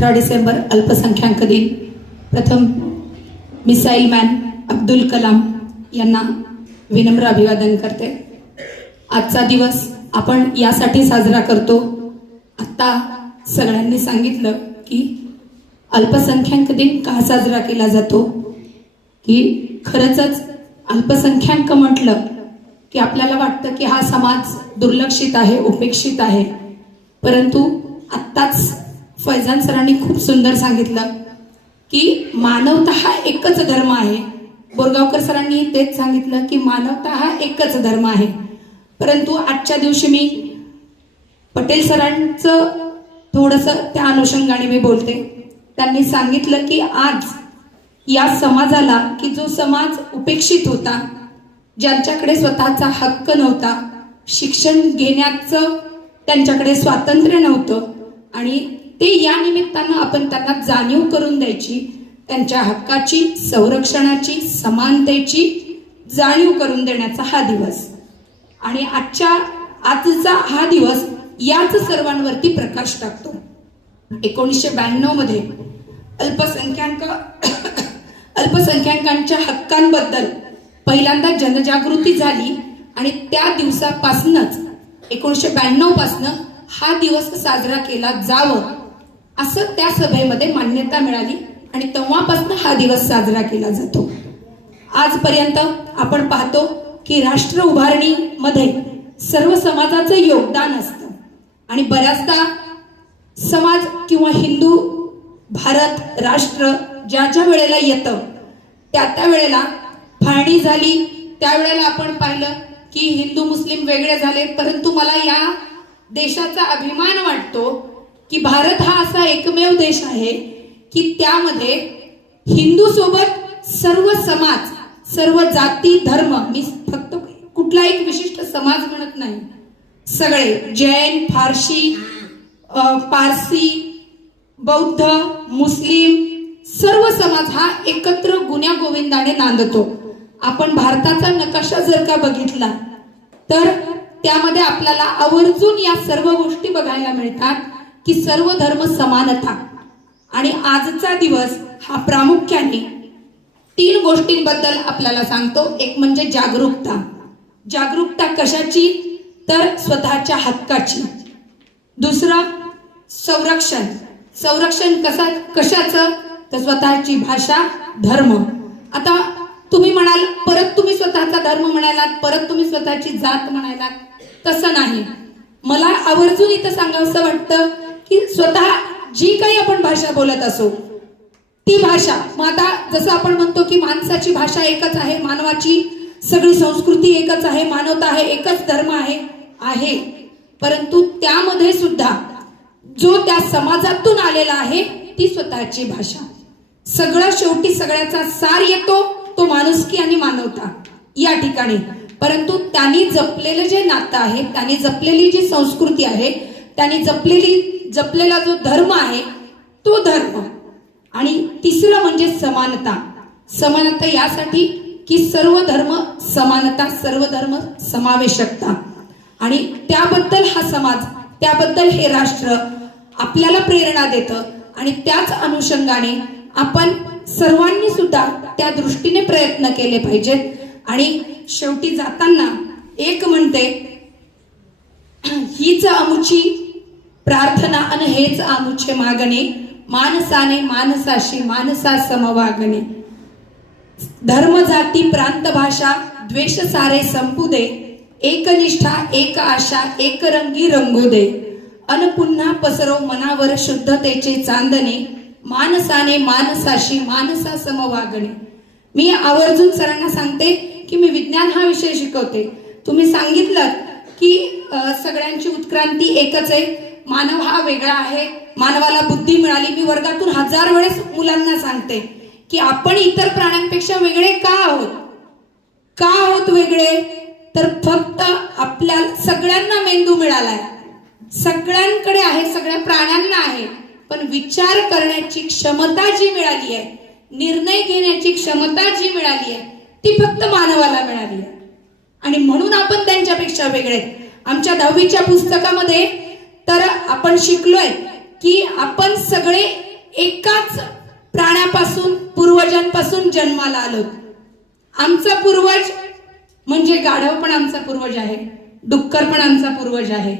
18 डिसेंबर अल्पसंख्याक दिन. प्रथम मिसाईल मॅन अब्दुल कलाम यांना विनम्र अभिवादन करते. आजचा दिवस आपण यासाठी साजरा करतो. आता सगळ्यांनी सांगितलं की अल्पसंख्याक दिन का साजरा केला जातो, की खरंच अल्पसंख्याक म्हटलं की आपल्याला वाटतं की हा समाज दुर्लक्षित आहे, उपेक्षित आहे. परंतु आत्ताच फैजान सरांनी खूप सुंदर सांगितलं की मानवता हा एकच धर्म आहे. बोरगावकर सरांनी तेच सांगितलं की मानवता हा एकच धर्म आहे. परंतु आजच्या दिवशी मी पटेल सरांचं थोडंसं त्या अनुषंगाने मी बोलते. त्यांनी सांगितलं की आज या समाजाला, की जो समाज उपेक्षित होता, ज्यांच्याकडे स्वतःचा हक्क नव्हता, शिक्षण घेण्याचं त्यांच्याकडे स्वातंत्र्य नव्हतं, आणि ते या निमित्तानं आपण त्यांना जाणीव करून द्यायची, त्यांच्या हक्काची, संरक्षणाची, समानतेची जाणीव करून देण्याचा हा दिवस. आणि आजचा हा दिवस याच सर्वांवरती प्रकाश टाकतो. 1992 मध्ये अल्पसंख्याकांच्या हक्कांबद्दल पहिल्यांदा जनजागृती झाली आणि त्या दिवसापासूनच 1992 पासून हा दिवस साजरा केला जावं असं त्या सभेमध्ये मान्यता मिळाली आणि तेव्हापासून हा दिवस साजरा केला जातो. आजपर्यंत आपण पाहतो की राष्ट्र उभारणीमध्ये सर्व समाजाचं योगदान असतं आणि बऱ्याचदा समाज किंवा हिंदू भारत राष्ट्र ज्या वेळेला येतं त्या वेळेला फाळणी झाली, त्यावेळेला आपण पाहिलं की हिंदू मुस्लिम वेगळे झाले. परंतु मला या देशाचा अभिमान वाटतो की भारत हा असा एकमेव देश आहे की त्यामध्ये हिंदू सोबत सर्व समाज, सर्व जाती, धर्म, मी फक्त कुठला एक विशिष्ट समाज म्हणत नाही, सगळे जैन, पारसी, बौद्ध, मुस्लिम सर्व समाज हा एकत्र गुण्या गोविंदाने नांदतो. आपण भारताचा नकाशा जर का बघितला तर त्यामध्ये आपल्याला आवर्जून या सर्व गोष्टी बघायला मिळतात की सर्व धर्म समानता. आणि आजचा दिवस हा प्रामुख्याने 3 गोष्टींबद्दल आपल्याला सांगतो. एक म्हणजे जागरूकता. जागरूकता कशाची? तर स्वतःच्या हक्काची. दुसरं संरक्षण. संरक्षण कशाचं? तर स्वतःची भाषा, धर्म. आता तुम्ही म्हणाल परत तुम्ही स्वतःचा धर्म म्हणालात, परत तुम्ही स्वतःची जात म्हणालात, तसं नाही. मला आवर्जून इथं सांगावंसं वाटतं की स्वतः जी काही आपण भाषा बोलत असो ती भाषा, मग आता जसं आपण म्हणतो की माणसाची भाषा एकच आहे, मानवाची सगळी संस्कृती एकच आहे, मानवता आहे, एकच धर्म आहे. परंतु त्यामध्ये सुद्धा जो त्या समाजातून आलेला आहे ती स्वतःची भाषा. सगळं शेवटी सगळ्याचा सार येतो तो माणुसकी आणि मानवता या ठिकाणी. परंतु त्यांनी जपलेलं जे नातं आहे, त्यांनी जपलेली जी संस्कृती आहे, त्यांनी जपलेला जो धर्म आहे तो धर्म. आणि तिसरं म्हणजे समानता. समानता यासाठी की सर्व धर्म समानता, सर्व धर्म समावेशकता. आणि त्याबद्दल हा समाज, त्याबद्दल हे राष्ट्र आपल्याला प्रेरणा देतं. आणि त्याच अनुषंगाने आपण सर्वांनी सुद्धा त्या दृष्टीने प्रयत्न केले पाहिजेत. आणि शेवटी जाताना एक म्हणते, हीच आमुची प्रार्थना अन हेच आमुचे मागणे, माणसाने माणसाशी माणसा समवागणे. धर्म जाती प्रांत भाषा द्वेष सारे संपू दे, एकनिष्ठा एक आशा एक रंगी रंगू दे. अन पुन्हा पसरो मनावर शुद्धतेचे चांदणे, माणसाने माणसाशी माणसा समवागणे. मी आवर्जून सरांना सांगते की मी विज्ञान हा विषय शिकवते. तुम्ही सांगितलं की सगळ्यांची उत्क्रांती एकच आहे, मानव हा वेगळा आहे, मानवाला बुद्धी मिळाली. मी वर्गातून 1000 वेळेस मुलांना सांगते की आपण इतर प्राण्यांपेक्षा वेगळे का आहोत वेगळे? तर फक्त आपल्या सगळ्यांना मेंदू मिळालाय, सगळ्यांकडे आहे, सगळ्या प्राण्यांना आहे. पण विचार करण्याची क्षमता जी मिळाली आहे, निर्णय घेण्याची क्षमता जी मिळाली आहे ती फक्त मानवाला मिळाली आहे. आणि म्हणून आपण त्यांच्यापेक्षा वेगळे. आमच्या 10वीच्या पुस्तकामध्ये तर आपण शिकलोय की आपण सगळे एकाच प्राण्यापासून पूर्वजांपासून जन्माला आलो. आमचा पूर्वज म्हणजे गाढव पण आमचा पूर्वज आहे, डुक्कर पण आमचा पूर्वज आहे.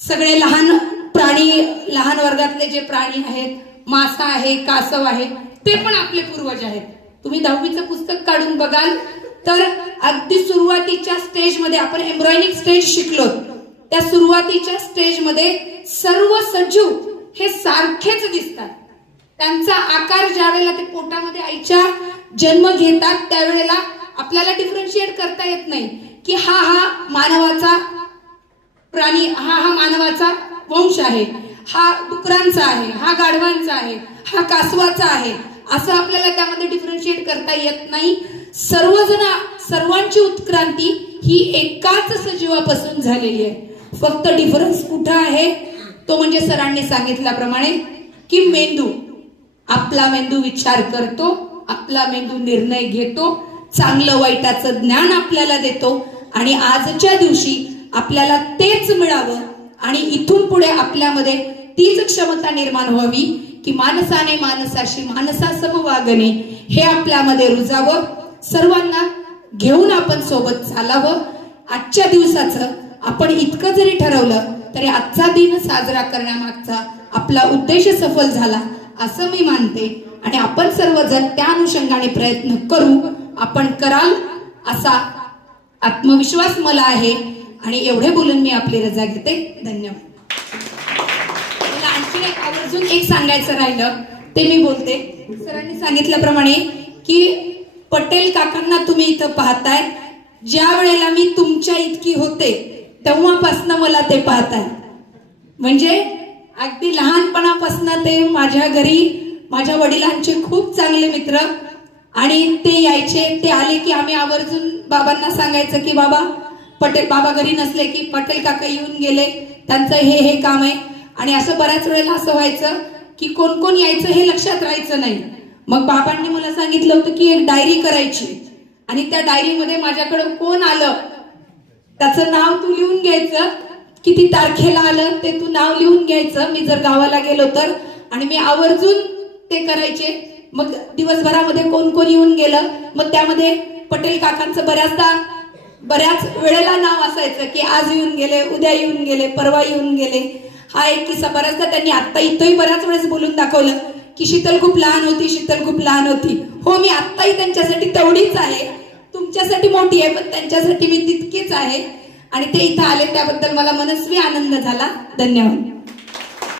सगळे लहान प्राणी, लहान वर्गातले जे प्राणी आहेत, मासा आहे, कासव आहे, ते पण आपले पूर्वज आहेत. तुम्ही 10वीचं पुस्तक काढून बघाल तर अगदी सुरुवातीच्या स्टेजमध्ये आपण एम्ब्रॉयनिक स्टेज शिकलो. त्या सुरुवातीच्या स्टेजमध्ये सर्व सजीव हे सारखेच दिसतात. त्यांचा आकार ज्या वेळेला ते पोटामध्ये आईच्या जन्म घेतात त्यावेळेला आपल्याला डिफरन्शिएट करता येत नाही की हा मानवाचा प्राणी, हा मानवाचा वंश आहे, हा डुकरांचा आहे, हा गाढवांचा आहे, हा कासवाचा आहे, असं आपल्याला त्यामध्ये डिफरन्शिएट करता येत नाही. सर्वजण, सर्वांची उत्क्रांती ही एकाच सजीवापासून झालेली आहे. फक्त डिफरन्स कुठं आहे तो म्हणजे सरांनी सांगितल्याप्रमाणे की मेंदू, आपला मेंदू विचार करतो, आपला मेंदू निर्णय घेतो, चांगलं वाईटाचं ज्ञान आपल्याला देतो आणि आजच्या दिवशी आपल्याला तेच मिळावं आणि इथून पुढे आपल्यामध्ये तीच क्षमता निर्माण व्हावी की माणसाने माणसाशी माणसासम वागणे हे आपल्यामध्ये रुजावं. सर्वांना घेऊन आपण सोबत चालावं. आजच्या दिवसाचं आपण इतकं जरी ठरवलं तरी आजचा दिन साजरा करण्यामागचा आपला उद्देश सफल झाला असं मी मानते आणि आपण सर्वजण त्या अनुषंगाने प्रयत्न करू. आपण कराल असा आत्मविश्वास मला आहे आणि एवढे बोलून मी आपली रजा घेते. धन्यवाद. मला आणखी आवर्जून एक सांगायचं राहिलं ते मी बोलते. सरांनी सांगितल्याप्रमाणे की पटेल काकांना तुम्ही इथं पाहताय, ज्या वेळेला मी तुमच्या इतकी होते तेव्हापासून मला ते पाहताय. म्हणजे अगदी लहानपणापासून ते माझ्या घरी माझ्या वडिलांचे खूप चांगले मित्र आणि ते यायचे. ते आले की आम्ही आवर्जून बाबांना सांगायचं की बाबा पटेल, बाबा घरी नसले की पटेल काका येऊन गेले, त्यांचं हे काम आहे. आणि असं बऱ्याच वेळेला असं व्हायचं की कोण कोण यायचं हे लक्षात राहायचं नाही. मग बाबांनी मला सांगितलं होतं की एक डायरी करायची आणि त्या डायरीमध्ये माझ्याकडे कोण आलं त्याचं नाव तू लिहून घ्यायचं, किती तारखेला आलं ते तू नाव लिहून घ्यायचं. मी जर गावाला गेलो तर, आणि मी आवर्जून ते करायचे. मग दिवसभरामध्ये कोण कोण येऊन गेलं, मग त्यामध्ये पटेल काकांचं बऱ्याच वेळेला नाव असायचं की आज येऊन गेले, उद्या येऊन गेले, परवा येऊन गेले. हा एक किस्सा बऱ्याचदा त्यांनी आता इथंही बऱ्याच वेळेस बोलून दाखवलं की शीतल खूप लहान होती, शीतल खूप लहान होती. हो, मी आत्ताही त्यांच्यासाठी तेवढीच आहे, तुमच्यासाठी मोठी आहे पण त्यांच्यासाठी मी तितकीच आहे. आणि ते इथं आले त्याबद्दल मला मनस्वी आनंद झाला. धन्यवाद.